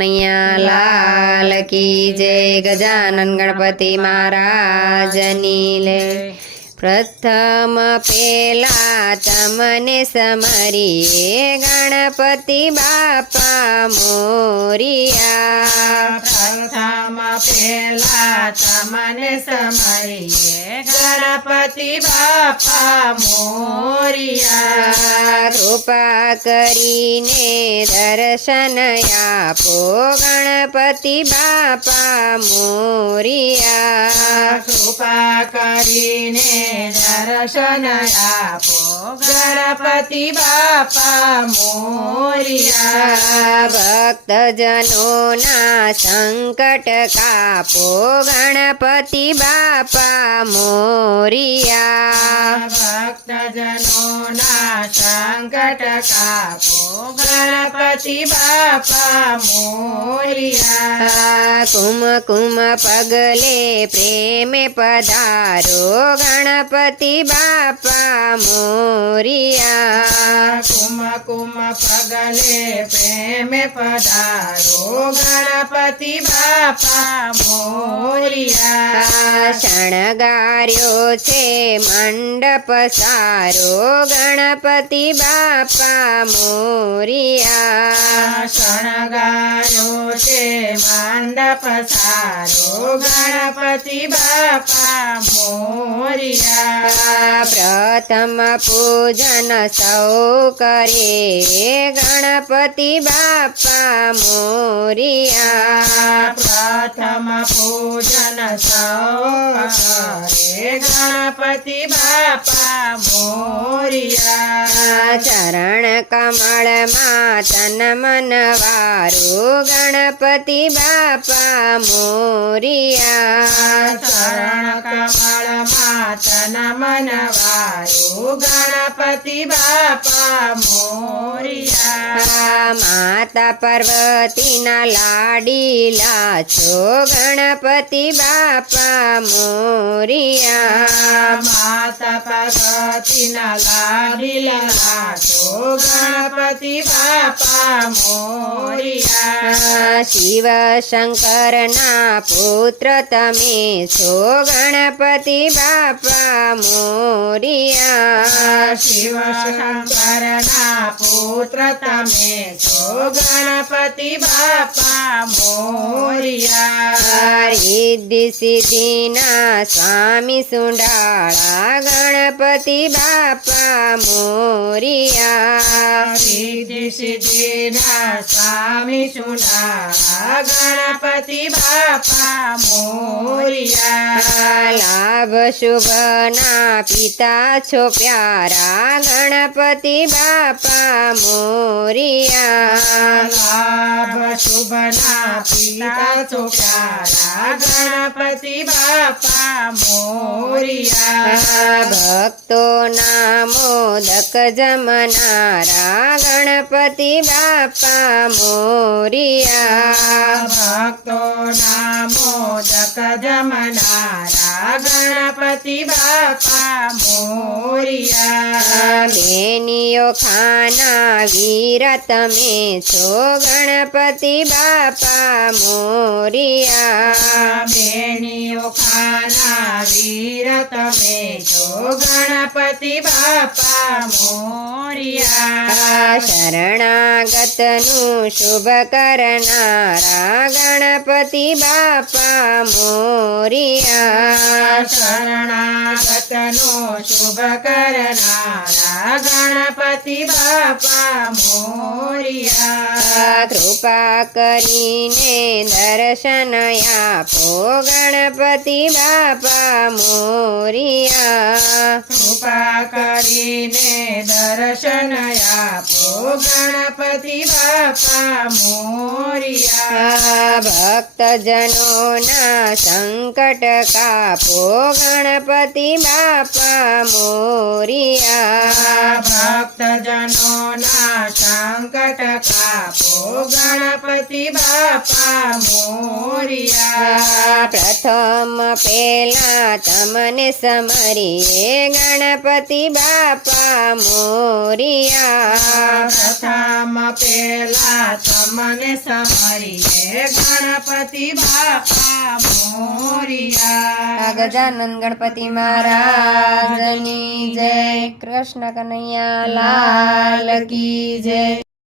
કનૈયા લાલ કી જય ગજાનન ગણપતિ મહારાજની લે પ્રથમ પેલા તમને સમરીએ ગણપતિ બાપા મોરિયા. પ્રથમ પેલા તમને સમયે ગણપતિ બાપા મોરિયા. કૃપા કરીને દર્શન આપો. ગણપતિ બાપા મોરિયા કૃપા કરીને દર્શન આપો ગણપતિ બાપા મોરિયા ભક્તજનોના સંકટ કાપો ગણપતિ બાપા મોરિયા ભક્તજનોના સંકટ કાપો ગણપતિ બાપા મોરિયા કુમકુમ પગલે પ્રેમે પધારો ગણપતિ બાપા મોરિયા. કુમ કુમ પગલે પ્રેમ પધારો ગણપતિ બાપા મોરિયા. શણગાર્યો છે મંડપ સારો ગણપતિ બાપા મોરિયા. શણગાર્યો છે મંડપ સારો ગણપતિ બાપા મોરિયા. પ્રથમ પૂજન સૌ કરે ગણપતિ બાપા મોરિયા. પ્રથમ પૂજન સૌ કરે ગણપતિ બાપા મોરિયા. ચરણ કમળમાં તન મન ગણપતિ બાપા મોરિયા ચરણ કમળ માતન મન ગણપતિ બાપા મોરિયા માતા પાર્વતીના લાડીલા છો ગણપતિ બાપા મોરિયા માતા પાર્વતીના લાડીલા છો ગણપતિ બાપા મોરિયા શિવ શંકરના પુત્ર તમે છો ગણપતિ બાપા મોરિયા શિવ શંકરના પુત્ર તમે છો ગણપતિ બાપા મોરિયા રિદ્ધિ સિદ્ધિના સ્વામી સુંડાળા ગણપતિ બાપા મોરિયા સિદ્ધિ સિદ્ધિના સ્વામી સુના ગણપતિ બાપા મોરિયા. લાભ શુભના પિતા છો પ્યારા ગણપતિ બાપા મોરિયા લાભ શુભના પિતા ચોકારા ગણપતિ બાપા મોરિયા ભક્તોના મોદક જમનારા ગણપતિ બાપા મોરિયા ભક્તો નામો જક જમનારા ગણપતિ બાપા મોરિયા. બેનિયો ખાના વીર તમે છો ગણપતિ બાપા મોરિયા. બેનીઓ ખાના વીર તમે છો ગણપતિ બાપા મોરિયા. શરણાગતનું શુભ કરનારા ગણપતિ બાપા મોરિયા. શરણાગતનો શુભ કરનારા ગણપતિ બાપા મોરિયા. કૃપા કરીને દર્શન આપો ગણપતિ બાપા મોરિયા. કૃપા કરીને દર્શન આપો ગણપતિ બાપા મોરિયા ભક્તજનોના સંકટ કાપો ગણપતિ બાપા મોરિયા ભક્તજનોના સંકટ કાપો ગણપતિ બાપા મોરિયા પ્રથમ પેલા તમને સમરીએ ગણપતિ બાપા મોરિયા પ્રથમ પેલા તમને સમરીએ ગણપતિ બાપા મોરિયા. ગજાનંદ ગણપતિ મહારાજની જય. કૃષ્ણ કનૈયા લાલ કી જય.